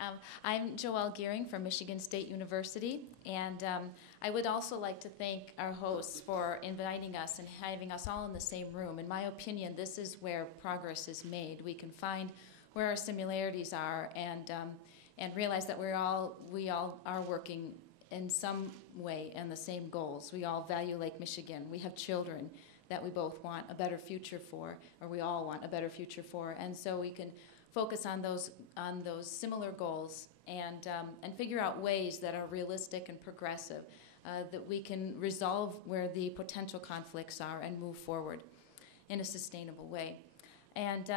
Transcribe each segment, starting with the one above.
I'm Joelle Gehring from Michigan State University, and I would also like to thank our hosts for inviting us and having us all in the same room. In my opinion, this is where progress is made. We can find where our similarities are and realize that we all are working in some way in the same goals. We all value Lake Michigan. We have children that we both want a better future for, or we all want a better future for, and so we can focus on those similar goals and figure out ways that are realistic and progressive, that we can resolve where the potential conflicts are and move forward in a sustainable way. And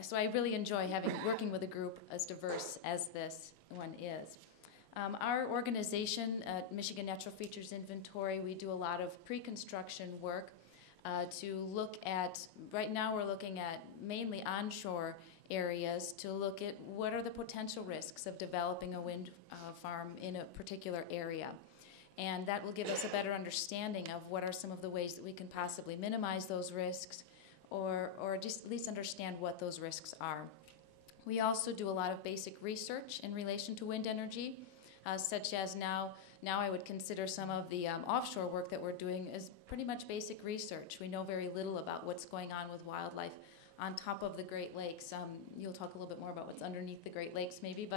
so I really enjoy working with a group as diverse as this one is. Our organization, Michigan Natural Features Inventory, we do a lot of pre-construction work to look at, right now we're looking at mainly onshore areas to look at what are the potential risks of developing a wind farm in a particular area. And that will give us a better understanding of what are some of the ways that we can possibly minimize those risks or just at least understand what those risks are. We also do a lot of basic research in relation to wind energy. Such as now I would consider some of the offshore work that we're doing as pretty much basic research. We know very little about what's going on with wildlife on top of the Great Lakes. You'll talk a little bit more about what's underneath the Great Lakes maybe,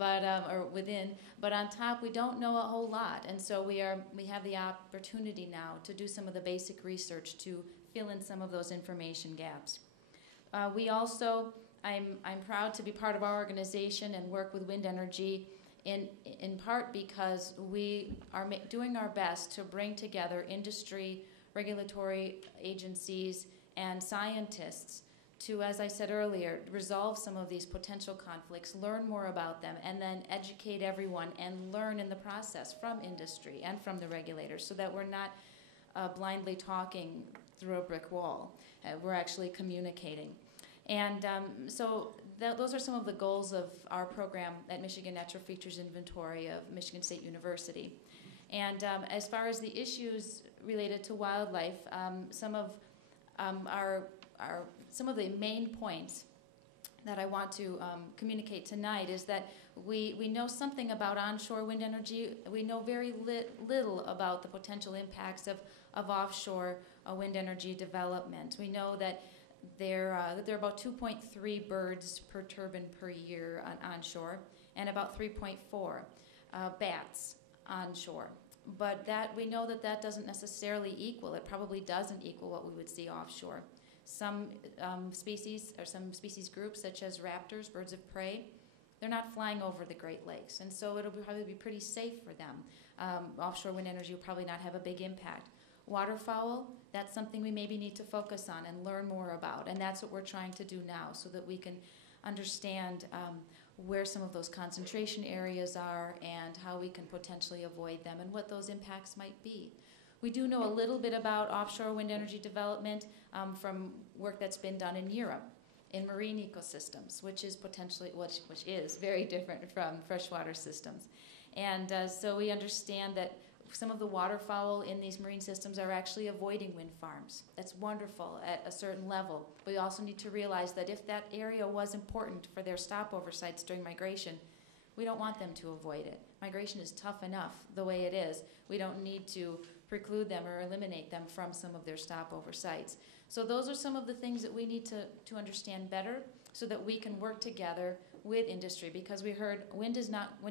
or within. But on top, we don't know a whole lot, and so we have the opportunity now to do some of the basic research to fill in some of those information gaps. We also, I'm proud to be part of our organization and work with wind energy in part because we are doing our best to bring together industry, regulatory agencies, and scientists to, as I said earlier, resolve some of these potential conflicts, learn more about them, and then educate everyone and learn in the process from industry and from the regulators so that we're not blindly talking through a brick wall. We're actually communicating. And those are some of the goals of our program at Michigan Natural Features Inventory of Michigan State University. And as far as the issues related to wildlife, some of the main points that I want to communicate tonight is that we know something about onshore wind energy. We know very little about the potential impacts of offshore wind energy development. We know that there are about 2.3 birds per turbine per year onshore, and about 3.4 bats onshore. But we know that doesn't necessarily equal. It probably doesn't equal what we would see offshore. Some species groups, such as raptors, birds of prey, they're not flying over the Great Lakes, and so it'll probably be pretty safe for them. Offshore wind energy will probably not have a big impact. Waterfowl, that's something we maybe need to focus on and learn more about, and that's what we're trying to do now so that we can understand where some of those concentration areas are and how we can potentially avoid them and what those impacts might be. We do know a little bit about offshore wind energy development from work that's been done in Europe in marine ecosystems, which is very different from freshwater systems. And so we understand that some of the waterfowl in these marine systems are actually avoiding wind farms. That's wonderful at a certain level. But we also need to realize that if that area was important for their stopover sites during migration, we don't want them to avoid it. Migration is tough enough the way it is. We don't need to preclude them or eliminate them from some of their stopover sites. So those are some of the things that we need to understand better so that we can work together with industry, because we heard wind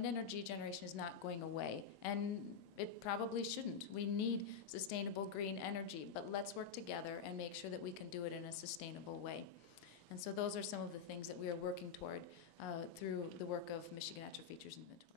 energy generation is not going away, and it probably shouldn't. We need sustainable green energy, but let's work together and make sure that we can do it in a sustainable way. And so those are some of the things that we are working toward through the work of Michigan Natural Features Inventory.